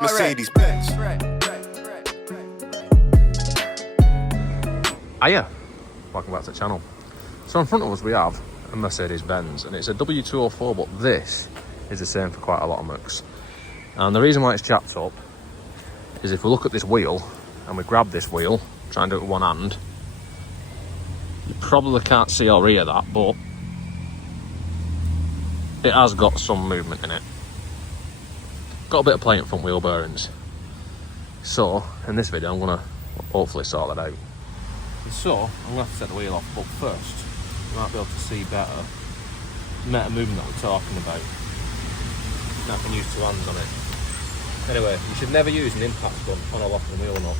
Mercedes Benz. Hiya, welcome back to the channel. So in front of us we have a Mercedes Benz, and it's a W204, but this is the same for quite a lot of mucks. And the reason why it's jacked up is if we look at this wheel and we grab this wheel, try and do it with one hand, you probably can't see or hear that, but it has got some movement in it. Got a bit of play in front wheel bearings. So in this video I'm going to hopefully sort that out. So I'm going to have to set the wheel off, but first you might be able to see better the movement that we're talking about. Now I can use two hands on it. Anyway, you should never use an impact gun on a locking wheel nut.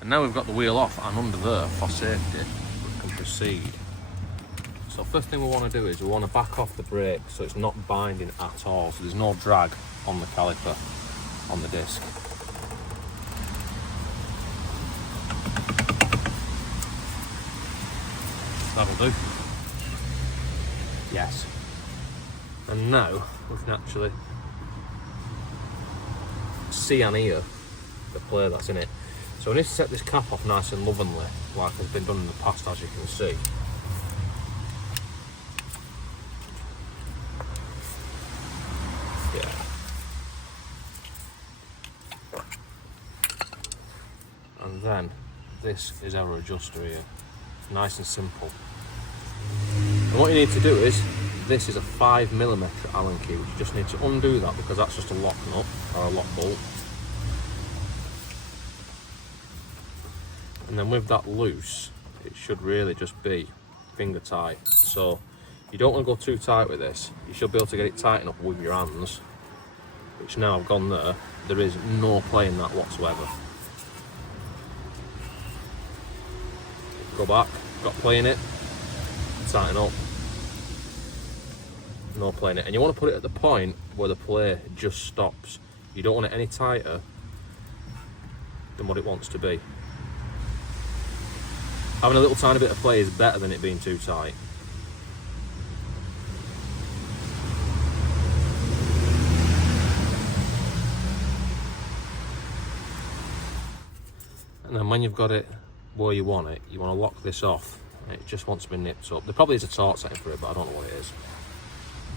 And now we've got the wheel off and under there for safety, we can proceed. So first thing we want to do is we want to back off the brake so it's not binding at all, so there's no drag on the caliper, on the disc. That'll do. Yes. And now we can actually see and hear the play that's in it. So we need to set this cap off nice and lovingly, like has been done in the past, as you can see. Yeah. And then this is our adjuster here. It's nice and simple. And what you need to do is, this is a 5mm Allen key, which you just need to undo that because that's just a lock nut or a lock bolt. And then with that loose, it should really just be finger tight. So you don't want to go too tight with this. You should be able to get it tight enough with your hands, which now I've gone there. There is no play in that whatsoever. Go back, got play in it, tighten up. No play in it. And you want to put it at the point where the play just stops. You don't want it any tighter than what it wants to be. Having a little tiny bit of play is better than it being too tight. And then when you've got it where you want to lock this off. It just wants to be nipped up. There probably is a torque setting for it, but I don't know what it is.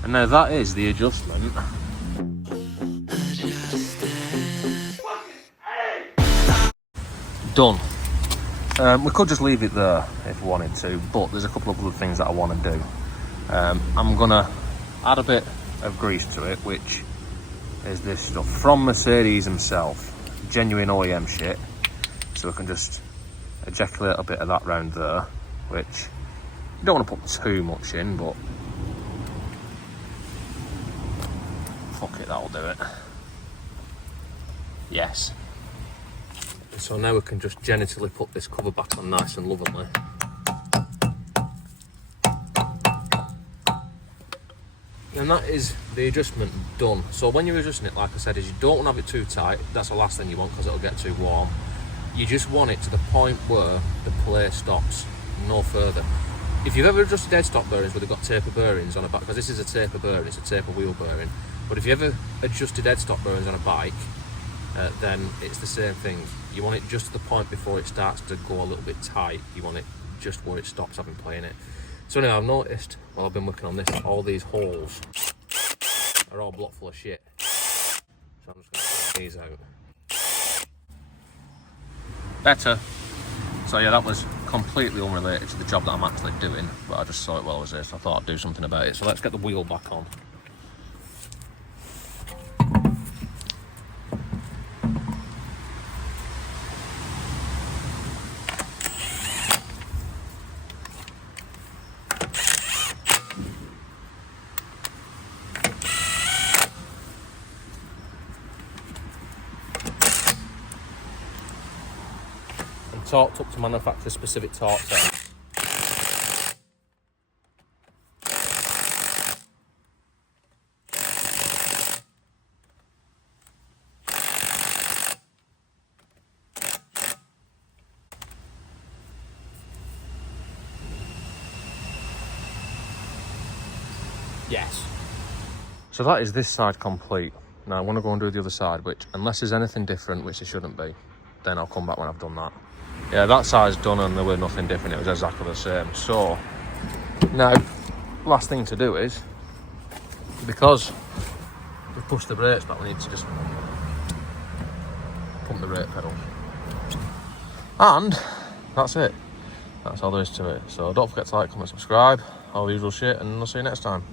And now that is the adjustment. Done. We could just leave it there if we wanted to, but there's a couple of other things that I want to do. I'm gonna add a bit of grease to it, which is this stuff from Mercedes himself, genuine OEM shit. So we can just ejaculate a bit of that round there, which you don't want to put too much in, but fuck it, that'll do it. Yes. So now we can just gently put this cover back on nice and lovingly. And that is the adjustment done. So when you're adjusting it, like I said, is you don't want to have it too tight. That's the last thing you want because it'll get too warm. You just want it to the point where the play stops, no further. If you've ever adjusted dead stock bearings where they've got taper bearings on a bike, because this is a taper bearing, it's a taper wheel bearing, but if you ever adjusted dead stock bearings on a bike, then it's the same thing. You want it just to the point before it starts to go a little bit tight. You want it just where it stops having play in it. So anyway, I've noticed while I've been working on this, all these holes are all blocked full of shit. So I'm just going to pull these out. Better. So yeah, that was completely unrelated to the job that I'm actually doing, but I just saw it while I was there, so I thought I'd do something about it. So let's get the wheel back on. Torqued up to manufacturer specific torque setting. Yes. So that is this side complete. Now I want to go and do the other side, which, unless there's anything different, which there shouldn't be, then I'll come back when I've done that. Yeah, that side's done and there was nothing different, it was exactly the same. So, now, last thing to do is, because we've pushed the brakes back, we need to just pump the brake pedal. And that's it. That's all there is to it. So don't forget to like, comment, subscribe, all the usual shit, and I'll see you next time.